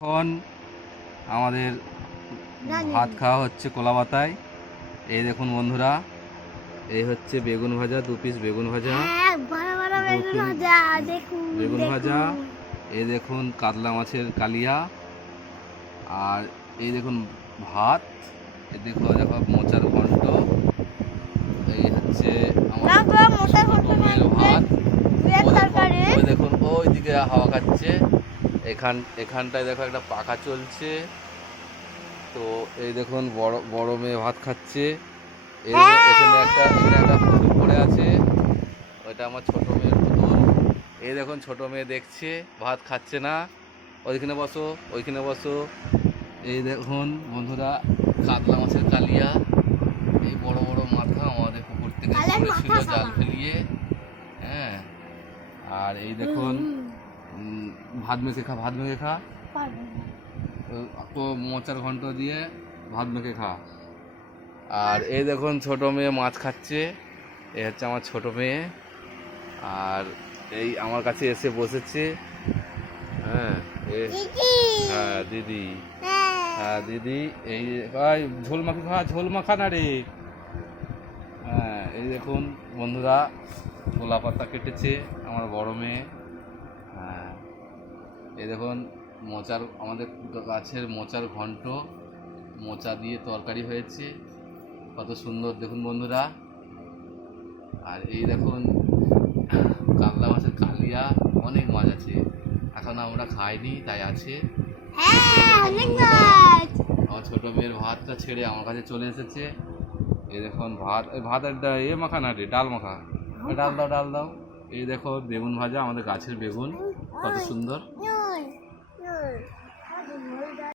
এখন আমাদের ভাত খাওয়া হচ্ছে কলা পাতায়। এই দেখুন বন্ধুরা, এই হচ্ছে বেগুন ভাজা, 2 পিস বেগুন ভাজা, বেগুন ভাজা। এই দেখুন কাতলা মাছের কালিয়া, আর এই দেখুন ভাত। এই দেখো দেখো মোচার ঘন্ট। এই হচ্ছে আমার ভাত। ওই দেখুন ওইদিকে হাওয়া খাচ্ছে। এখানটায় দেখো একটা পাখা চলছে। তো এই দেখুন বড় মেয়ে ভাত খাচ্ছে। এখানে একটা পুতুল পড়ে আছে, ওইটা আমার ছোট মেয়ের পুতুল। এই দেখুন ছোট মেয়ে দেখছে, ভাত খাচ্ছে না। ওইখানে বসো, ওইখানে বসো। এই দেখুন বন্ধুরা কাতলা মাছের কালিয়া, এই বড় বড় মাথা আমাদের পুকুর থেকে পড়েছিল জাল ফেলিয়ে। হ্যাঁ, আর এই দেখুন ভাত মেখে খা, ভাত মেখে খা। তো মোচার ঘন্ট দিয়ে ভাত মেখে খা। আর এই দেখুন ছোট মেয়ে মাছ খাচ্ছে। এই হচ্ছে আমার ছোট মেয়ে, আর এই আমার কাছে এসে বসেছে। হ্যাঁ, হ্যাঁ দিদি, হ্যাঁ দিদি। এই ঝোল মাখা খা, ঝোল মাখা না রে। হ্যাঁ, এই দেখুন বন্ধুরা কলা পাতা কেটেছে আমার বড় মেয়ে। হ্যাঁ, এই দেখুন আমাদের গাছের মোচার ঘন্ট, মোচা দিয়ে তরকারি হয়েছে, কত সুন্দর দেখুন বন্ধুরা। আর এই দেখুন কাতলা মাছের কালিয়া, অনেক মাছ আছে, এখন আমরা খাইনি তাই আছে। আমার ছোট মেয়ের ভাতটা ছেড়ে আমার কাছে চলে এসেছে। এই দেখুন ভাতের মাখা না রে, ডাল মাখা, ডাল দাও ডাল দাও। এই দেখো বেগুন ভাজা, আমাদের গাছের বেগুন, কত সুন্দর।